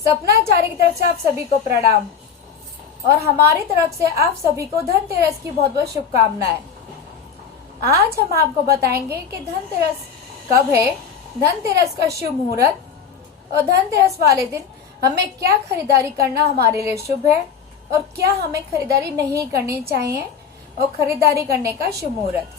सपना आचार्य की तरफ से आप सभी को प्रणाम और हमारी तरफ से आप सभी को धनतेरस की बहुत बहुत शुभकामनाएं। आज हम आपको बताएंगे कि धनतेरस कब है, धनतेरस का शुभ मुहूर्त और धनतेरस वाले दिन हमें क्या खरीदारी करना हमारे लिए शुभ है और क्या हमें खरीदारी नहीं करनी चाहिए और खरीदारी करने का शुभ मुहूर्त।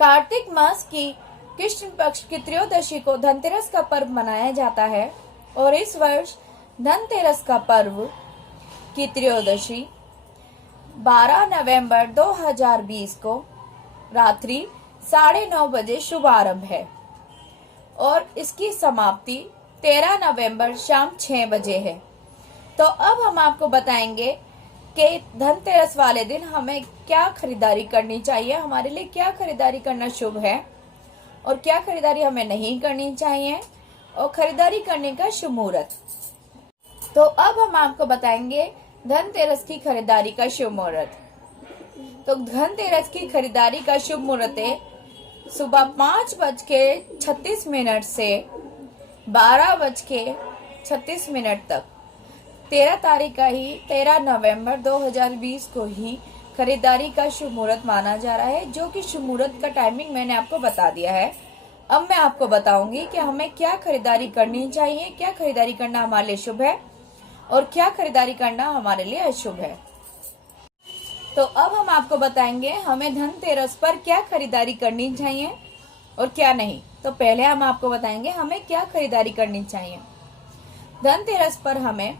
कार्तिक मास की कृष्ण पक्ष की त्रयोदशी को धनतेरस का पर्व मनाया जाता है और इस वर्ष धनतेरस का पर्व की त्रयोदशी 12 नवंबर 2020 को रात्रि 9:30 बजे शुभारंभ है और इसकी समाप्ति 13 नवंबर शाम 6 बजे है। तो अब हम आपको बताएंगे कि धनतेरस वाले दिन हमें क्या खरीदारी करनी चाहिए, हमारे लिए क्या खरीदारी करना शुभ है और क्या खरीदारी हमें नहीं करनी चाहिए और खरीदारी करने का शुभ मुहूर्त। तो अब हम आपको बताएंगे धनतेरस की खरीदारी का शुभ मुहूर्त। तो धनतेरस की खरीदारी का शुभ मुहूर्त है सुबह 5:36 से 12:36 तक। 13 तारीख का ही 13 नवंबर 2020 को ही खरीदारी का शुभ मुहूर्त माना जा रहा है, जो कि शुभ मुहूर्त का टाइमिंग मैंने आपको बता दिया है। अब मैं आपको बताऊंगी कि हमें क्या खरीदारी करनी चाहिए, क्या खरीदारी करना हमारे लिए शुभ है और क्या खरीदारी करना हमारे लिए अशुभ है। तो अब हम आपको बताएंगे हमें धनतेरस पर क्या खरीदारी करनी चाहिए और क्या नहीं। तो पहले हम आपको बताएंगे हमें क्या खरीदारी करनी चाहिए। धनतेरस पर हमें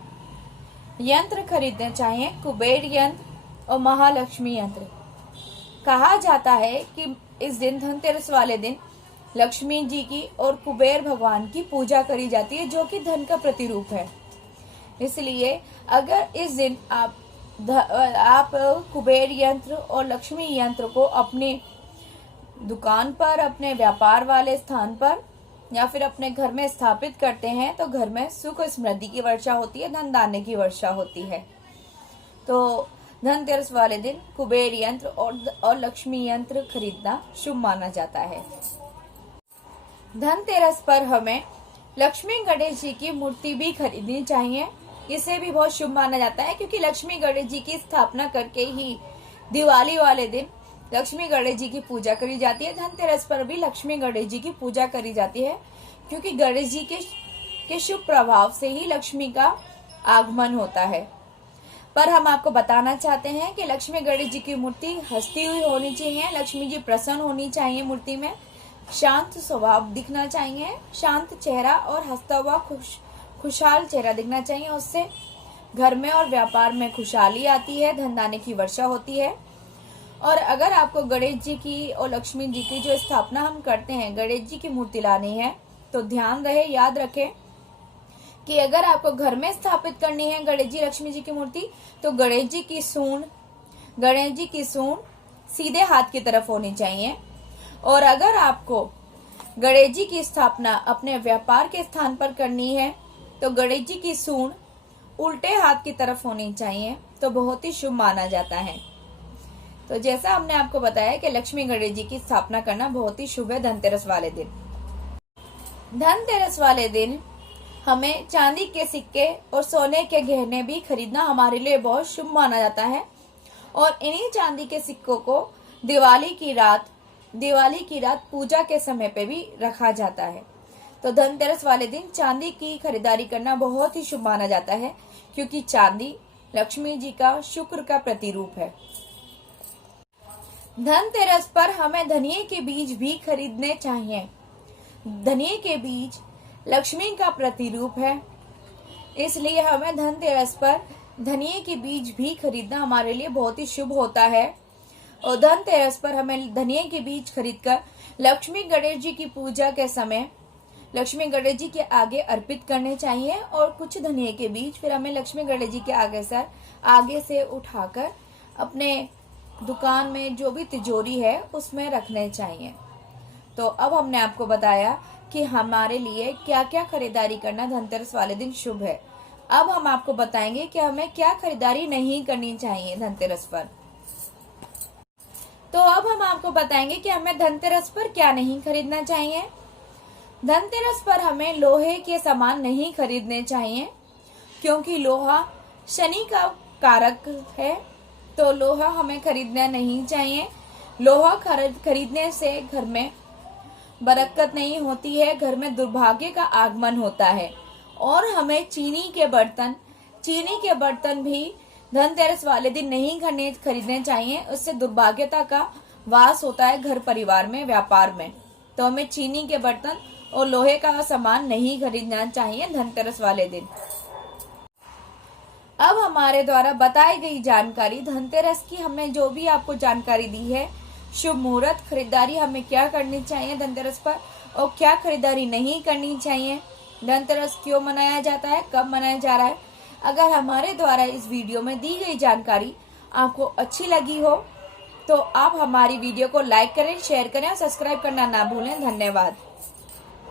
यंत्र खरीदने चाहिए, कुबेर यंत्र और महालक्ष्मी यंत्र। कहा जाता है कि इस दिन धनतेरस वाले दिन लक्ष्मी जी की और कुबेर भगवान की पूजा करी जाती है, जो कि धन का प्रतिरूप है। इसलिए अगर इस दिन आप कुबेर यंत्र और लक्ष्मी यंत्र को अपनी दुकान पर, अपने व्यापार वाले स्थान पर या फिर अपने घर में स्थापित करते हैं तो घर में सुख समृद्धि की वर्षा होती है, धन दाने की वर्षा होती है। तो धनतेरस वाले दिन कुबेर यंत्र और लक्ष्मी यंत्र खरीदना शुभ माना जाता है। धनतेरस पर हमें लक्ष्मी गणेश जी की मूर्ति भी खरीदनी चाहिए। इसे भी बहुत शुभ माना जाता है, क्योंकि लक्ष्मी गणेश जी की स्थापना करके ही दिवाली वाले दिन लक्ष्मी गणेश जी की पूजा करी जाती है। धनतेरस पर भी लक्ष्मी गणेश जी की पूजा करी जाती है, क्योंकि गणेश जी के शुभ प्रभाव से ही लक्ष्मी का आगमन होता है। पर हम आपको बताना चाहते हैं कि लक्ष्मी गणेश जी की मूर्ति हंसती हुई होनी चाहिए, लक्ष्मी जी प्रसन्न होनी चाहिए, मूर्ति में शांत स्वभाव दिखना चाहिए, शांत चेहरा और हंसता हुआ खुशहाल चेहरा दिखना चाहिए। उससे घर में और व्यापार में खुशहाली आती है, धन दाने की वर्षा होती है। और अगर आपको गणेश जी की और लक्ष्मी जी की जो स्थापना हम करते हैं, गणेश जी की मूर्ति लानी है, तो ध्यान रहे, याद रखें कि अगर आपको घर में स्थापित करनी है गणेश जी लक्ष्मी जी की मूर्ति, तो गणेश जी की सूंड सीधे हाथ की तरफ होनी चाहिए। और अगर आपको गणेश जी की स्थापना अपने व्यापार के स्थान पर करनी है तो गणेश जी की सूंड उल्टे हाथ की तरफ होनी चाहिए, तो बहुत ही शुभ माना जाता है। तो जैसा हमने आपको बताया कि लक्ष्मी गणेश जी की स्थापना करना बहुत ही शुभ है धनतेरस वाले दिन। धनतेरस वाले दिन हमें चांदी के सिक्के और सोने के गहने भी खरीदना हमारे लिए बहुत शुभ माना जाता है और इन्हीं चांदी के सिक्कों को दिवाली की रात पूजा के समय पे भी रखा जाता है। तो धनतेरस वाले दिन चांदी की खरीदारी करना बहुत ही शुभ माना जाता है, क्योंकि चांदी लक्ष्मी जी का, शुक्र का प्रतिरूप है। धनतेरस पर हमें धनिये के बीज भी खरीदने चाहिए। धनिये के बीज लक्ष्मी का प्रतिरूप है, इसलिए हमें धनतेरस पर धनिये के बीज भी खरीदना हमारे लिए बहुत ही शुभ होता है। और धनतेरस पर हमें धनिये के बीज खरीदकर लक्ष्मी गणेश जी की पूजा के समय लक्ष्मी गणेश जी के आगे अर्पित करने चाहिए और कुछ धनिये के बीज फिर हमें लक्ष्मी गणेश जी के आगे से उठाकर अपने दुकान में जो भी तिजोरी है उसमें रखने चाहिए। तो अब हमने आपको बताया कि हमारे लिए क्या क्या खरीदारी करना धनतेरस वाले दिन शुभ है। अब हम आपको बताएंगे कि हमें क्या खरीदारी नहीं करनी चाहिए धनतेरस पर। तो अब हम आपको बताएंगे कि हमें धनतेरस पर क्या नहीं खरीदना चाहिए। धनतेरस पर हमें लोहे के सामान नहीं खरीदने चाहिए, क्योंकि लोहा शनि का कारक है, तो लोहा हमें खरीदना नहीं चाहिए। लोहा खरीदने से घर में बरकत नहीं होती है, घर में दुर्भाग्य का आगमन होता है। और हमें चीनी के बर्तन भी धनतेरस वाले दिन नहीं खरीदने चाहिए, उससे दुर्भाग्यता का वास होता है घर परिवार में, व्यापार में। तो हमें चीनी के बर्तन और लोहे का सामान नहीं खरीदना चाहिए धनतेरस वाले दिन। अब हमारे द्वारा बताई गई जानकारी धनतेरस की, हमने जो भी आपको जानकारी दी है, शुभ मुहूर्त, खरीदारी हमें क्या करनी चाहिए धनतेरस पर और क्या खरीदारी नहीं करनी चाहिए, धनतेरस क्यों मनाया जाता है, कब मनाया जा रहा है। अगर हमारे द्वारा इस वीडियो में दी गई जानकारी आपको अच्छी लगी हो तो आप हमारी वीडियो को लाइक करें, शेयर करें और सब्सक्राइब करना ना भूलें। धन्यवाद।